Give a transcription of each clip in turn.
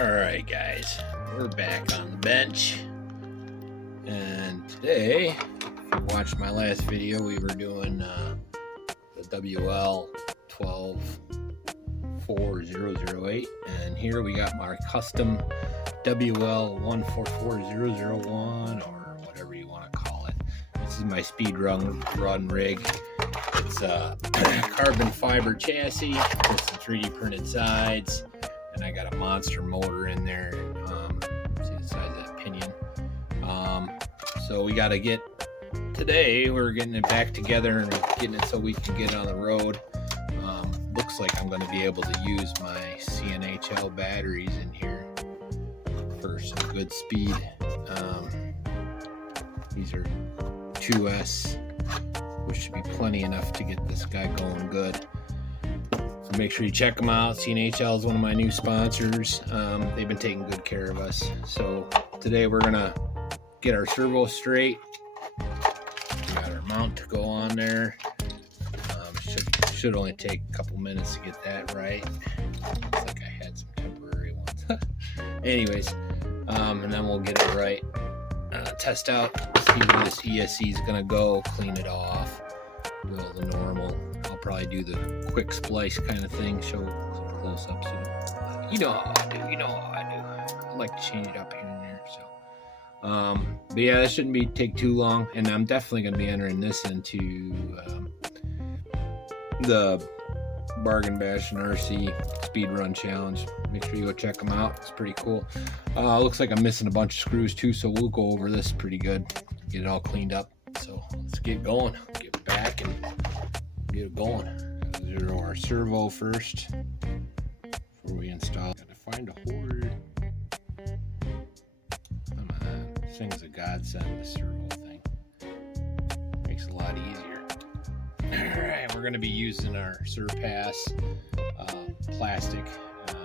Alright guys, we're back on the bench, and today, if you watched my last video, we were doing the Wl1240008, and here we got my custom Wl144001, or whatever you want to call it. This is my speed run rig. It's a carbon fiber chassis with the 3D printed sides. And I got a monster motor in there. See the size of that pinion. So we got to get, today we're getting it back together and getting it so we can get on the road. Looks like I'm going to be able to use my CNHL batteries in here for some good speed. These are 2S, which should be plenty enough to get this guy going good. So make sure you check them out. CNHL is one of my new sponsors. They've been taking good care of us. So today we're gonna get our servo straight. We got our mount to go on there. Should only take a couple minutes to get that right. Looks like I had some temporary ones. Anyways, and then we'll get it right. Test out, see where this ESC is gonna go, clean it off, do all the normal. I'll probably do the quick splice kind of thing, show some close-ups. You know how I do. I like to change it up here and there. So, but yeah, that shouldn't take too long. And I'm definitely going to be entering this into the Bargain Bash and RC Speed Run Challenge. Make sure you go check them out. It's pretty cool. Looks like I'm missing a bunch of screws too, so we'll go over this pretty good. Get it all cleaned up. So let's get going. Get back and get it going. Zero our servo first before we install. Gotta find a horde. Come on, this thing's a godsend, the servo thing. Makes it a lot easier. Alright, we're gonna be using our Surpass plastic.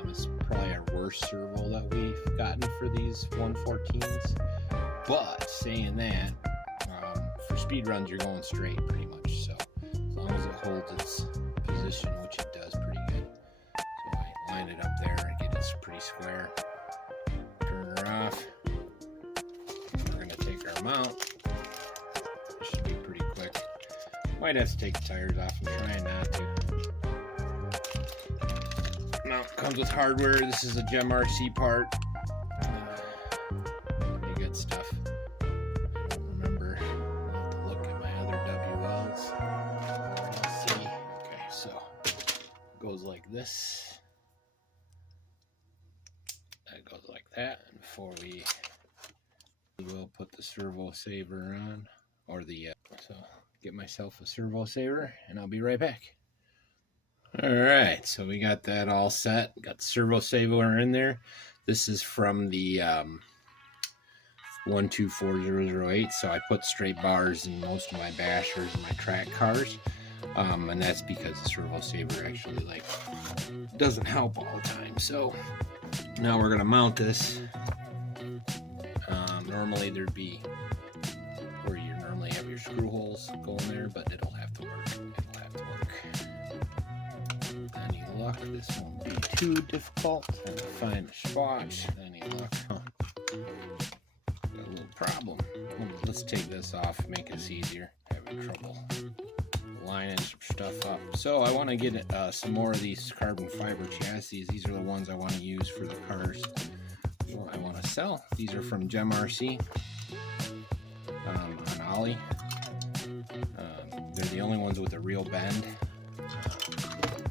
It's probably our worst servo that we've gotten for these 114s. But saying that, for speed runs you're going straight pretty much, so as long as it holds its position, which it does pretty good. So I line it up there and get it pretty square. Turn her off. We're going to take our mount. It should be pretty quick. Might have to take the tires off. I'm trying not to. Mount comes with hardware. This is a Gem RC part. Pretty good stuff. Goes like this. That goes like that. And before we will put the servo saver on, or the so get myself a servo saver, and I'll be right back. All right, so we got that all set. Got the servo saver in there. This is from the 124008. So I put straight bars in most of my bashers and my track cars. And that's because the servo saver actually doesn't help all the time. So now we're gonna mount this. Normally there'd be where you normally have your screw holes going there, but it'll have to work. Any luck, this won't be too difficult. Trying to find a spot. Any luck? Got a little problem. Let's take this off, make this easier. Having trouble lining some stuff up. So I want to get some more of these carbon fiber chassis. These are the ones I want to use for the cars I want to sell. These are from Gem RC on Ollie. They're the only ones with a real bend.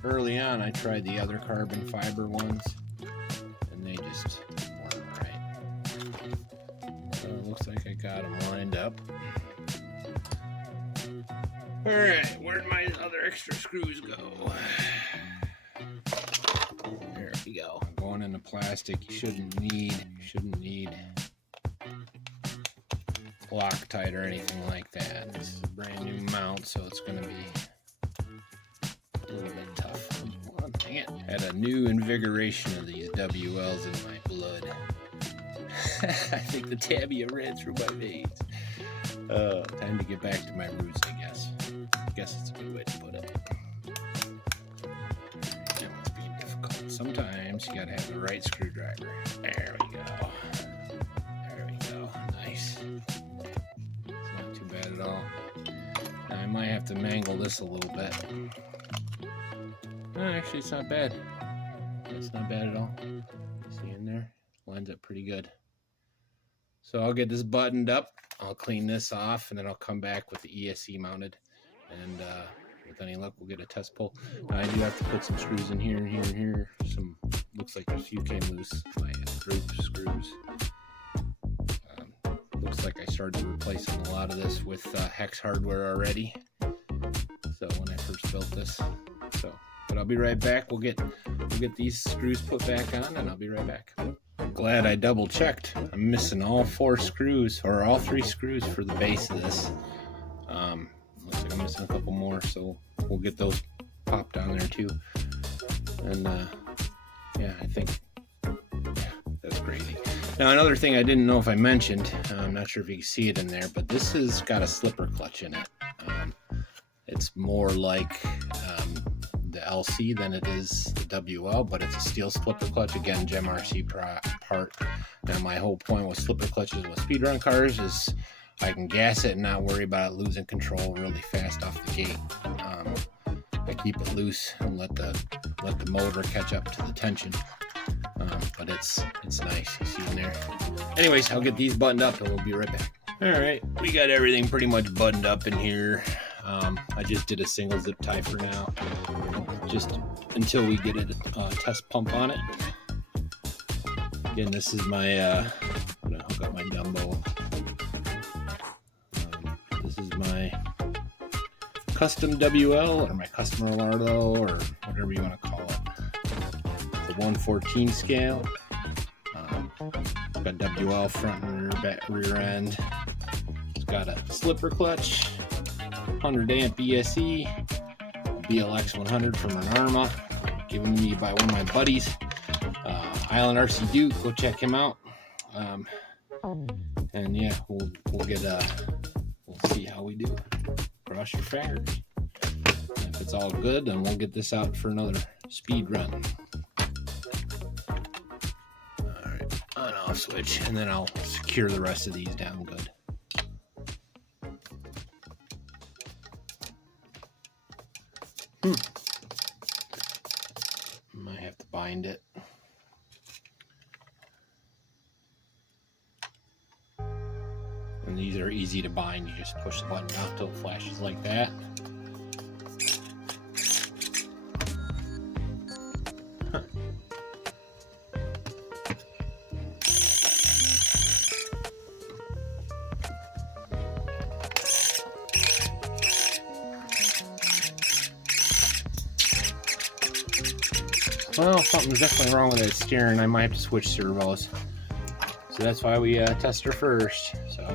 Early on I tried the other carbon fiber ones and they just weren't right. So it looks like I got them lined up. Alright, where'd my other extra screws go? There we go. Going into plastic, you shouldn't need Loctite or anything like that. This is a brand new mount, so it's going to be a little bit tough. Oh, dang it. Had a new invigoration of these WLs in my blood. I think the TAMIYA ran through my veins. Time to get back to my roots, I guess. I guess it's a good way to put it. Yeah, it's being difficult sometimes. sometimes you gotta have the right screwdriver. There we go. There we go. Nice. It's not too bad at all. Now I might have to mangle this a little bit. No, actually it's not bad. It's not bad at all. See in there? Lines up pretty good. So I'll get this buttoned up. I'll clean this off, and then I'll come back with the ESC mounted. And with any luck, we'll get a test pull. I do have to put some screws in here and here and here. Some, looks like a few came loose. My group screws. Looks like I started replacing a lot of this with Hex hardware already. So when I first built this. So, but I'll be right back. We'll get these screws put back on, and I'll be right back. Glad I double checked. I'm missing all 4 screws, or all 3 screws for the base of this. Looks like I'm missing a couple more, so we'll get those popped on there too. And yeah, I think that's crazy. Now another thing I didn't know if I mentioned, I'm not sure if you can see it in there, but this has got a slipper clutch in it. It's more like the LC than it is the WL, but it's a steel slipper clutch. Again, Gem RC part. Now my whole point with slipper clutches with speedrun cars is I can gas it and not worry about it losing control really fast off the gate. I keep it loose and let the motor catch up to the tension. But it's nice. You see in there. Anyways, I'll get these buttoned up and we'll be right back. All right, we got everything pretty much buttoned up in here. I just did a single zip tie for now, just until we get a test pump on it. Again, this is my, I'm gonna hook up my Dumbo. This is my custom WL, or my custom Wlto, or whatever you want to call it. It's a 1/14 scale. Got WL front and rear end. It's got a slipper clutch, 100 amp ESC, BLX 100 from Arma, given to me by one of my buddies, Island RC Duke. Go check him out. And yeah, we'll see how we do. Cross your fingers. If it's all good, then we'll get this out for another speed run. All right, on off switch, and then I'll secure the rest of these down good. Might have to bind it. And these are easy to bind. You just push the button down until it flashes like that. Well, something's definitely wrong with that steering. I might have to switch servos. So that's why we test her first. So,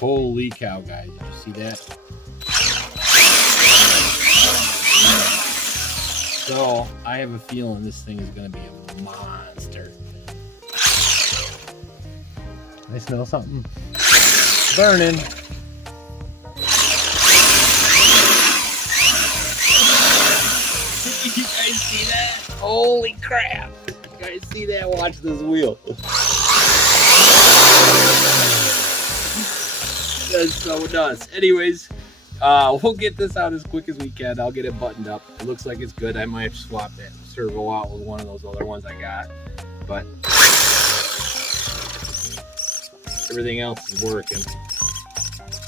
holy cow, guys! Did you see that? So I have a feeling this thing is going to be a monster. I smell something burning. You guys see that? Holy crap! You guys see that? Watch this wheel. That's so nuts. Anyways, we'll get this out as quick as we can. I'll get it buttoned up. It looks like it's good. I might have to swap that servo out with one of those other ones I got. But everything else is working.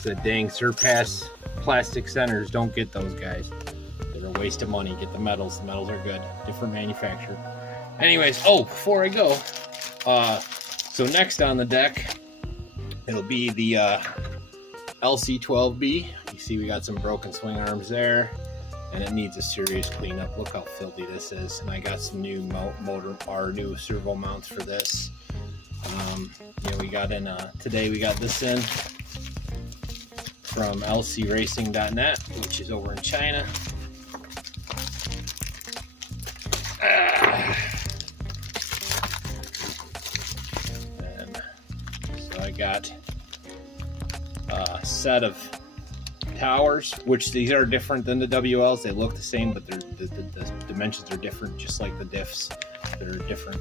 The dang Surpass plastic centers. Don't get those, guys. They're a waste of money. Get the metals. The metals are good. Different manufacturer. Anyways, oh, before I go, so next on the deck, it'll be the LC12B. You see we got some broken swing arms there, and it needs a serious cleanup. Look how filthy this is. And I got some new new servo mounts for this. Yeah, we got in, today we got this in from lcracing.net, which is over in China. And so I got a set of towers, which these are different than the WLs. They look the same, but the dimensions are different, just like the diffs. They're different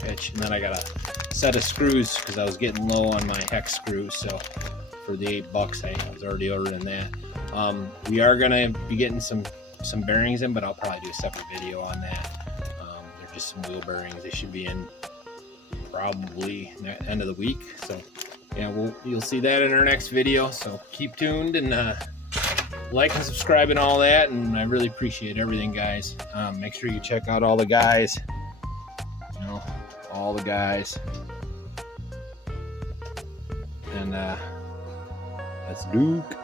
pitch. And then I got a set of screws because I was getting low on my hex screws. So for the $8, I was already ordering that. We are gonna be getting some bearings in, but I'll probably do a separate video on that. They're just some wheel bearings. They should be in probably end of the week. So yeah, you'll see that in our next video. So keep tuned and like and subscribe and all that. And I really appreciate everything, guys. Make sure you check out all the guys. You know, all the guys. And that's Duke.